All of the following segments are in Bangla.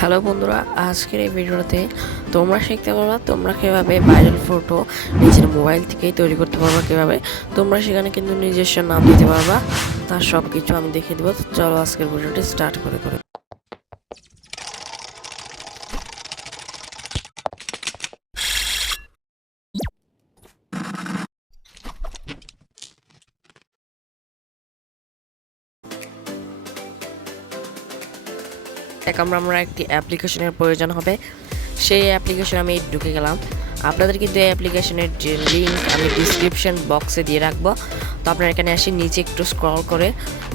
হ্যালো বন্ধুরা, আজকের এই ভিডিওতে তোমরা শিখতে পারবা তোমরা কীভাবে ভাইরাল ফটো নিজের মোবাইল থেকেই তৈরি করতে পারবা। কীভাবে তোমরা সেখানে কিন্তু নিজস্ব নাম দিতে পারবা, তার সব কিছু আমি দেখিয়ে দেবো। চলো আজকের ভিডিওটি স্টার্ট করে আমরা একটি অ্যাপ্লিকেশনের প্রয়োজন হবে। সেই অ্যাপ্লিকেশন আমি ঢুকে গেলাম। আপনাদের কিন্তু এই অ্যাপ্লিকেশনের যে লিঙ্ক আমি ডিসক্রিপশন বক্সে দিয়ে রাখবো। তো আপনারা এখানে আসি, নিচে একটু স্ক্রল করে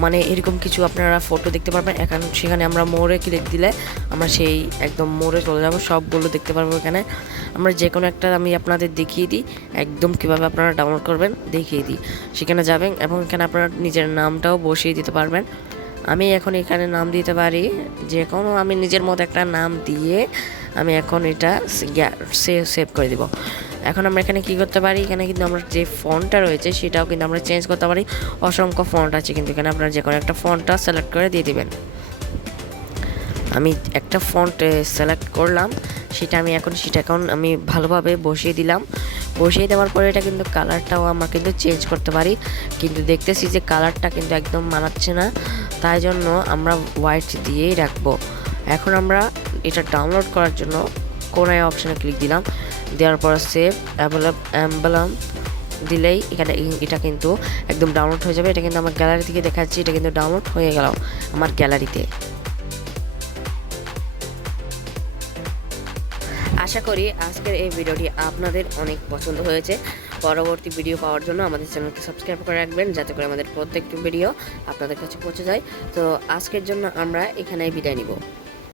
মানে এরকম কিছু আপনারা ফটো দেখতে পারবেন। সেখানে আমরা মোড়ে ক্লিক দিলে আমরা সেই একদম মোড়ে চলে যাব, সবগুলো দেখতে পারবো। এখানে আমরা যে কোনো একটা আমি আপনাদের দেখিয়ে দিই একদম কীভাবে আপনারা ডাউনলোড করবেন দেখিয়ে দিই। সেখানে যাবেন এবং এখানে আপনারা নিজের নামটাও বসিয়ে দিতে পারবেন। আমি এখন এখানে নাম দিতে পারি যে কোনো, আমি নিজের মতো একটা নাম দিয়ে আমি এখন এটা সেভ করে দিব। এখন আমরা এখানে কি করতে পারি, এখানে কিন্তু আমরা যে ফন্টটা রয়েছে সেটাও কিন্তু আমরা চেঞ্জ করতে পারি। অসংখ্য ফন্ট আছে, কিন্তু এখানে আপনারা যে কোনো একটা ফন্টটা সিলেক্ট করে দিয়ে দিবেন। আমি একটা ফন্ট সিলেক্ট করলাম, সেটা এখন আমি ভালোভাবে বসিয়ে দিলাম। বসিয়ে দেওয়ার পরে এটা কিন্তু কালারটাও আমরা কিন্তু চেঞ্জ করতে পারি, কিন্তু দেখতেছি যে কালারটা কিন্তু একদম মানাচ্ছে না, তাই জন্য আমরা হোয়াইট দিয়েই রাখবো। এখন আমরা এটা ডাউনলোড করার জন্য কোনায় অপশানে ক্লিক দিলাম, দেওয়ার পর সেভ অ্যাম্বলাম দিলেই এখানে এটা কিন্তু একদম ডাউনলোড হয়ে যাবে। এটা কিন্তু আমার গ্যালারি থেকে দেখাচ্ছি, এটা কিন্তু ডাউনলোড হয়ে গেল আমার গ্যালারিতে। আশা করি আজকের এই ভিডিওটি আপনাদের অনেক পছন্দ হয়েছে। পরবর্তী ভিডিও পাওয়ার জন্য আমাদের চ্যানেলকে সাবস্ক্রাইব করে রাখবেন, যাতে করে আমাদের প্রত্যেকটি ভিডিও আপনাদের কাছে পৌঁছে যায়। তো আজকের জন্য আমরা এখানেই বিদায় নিব।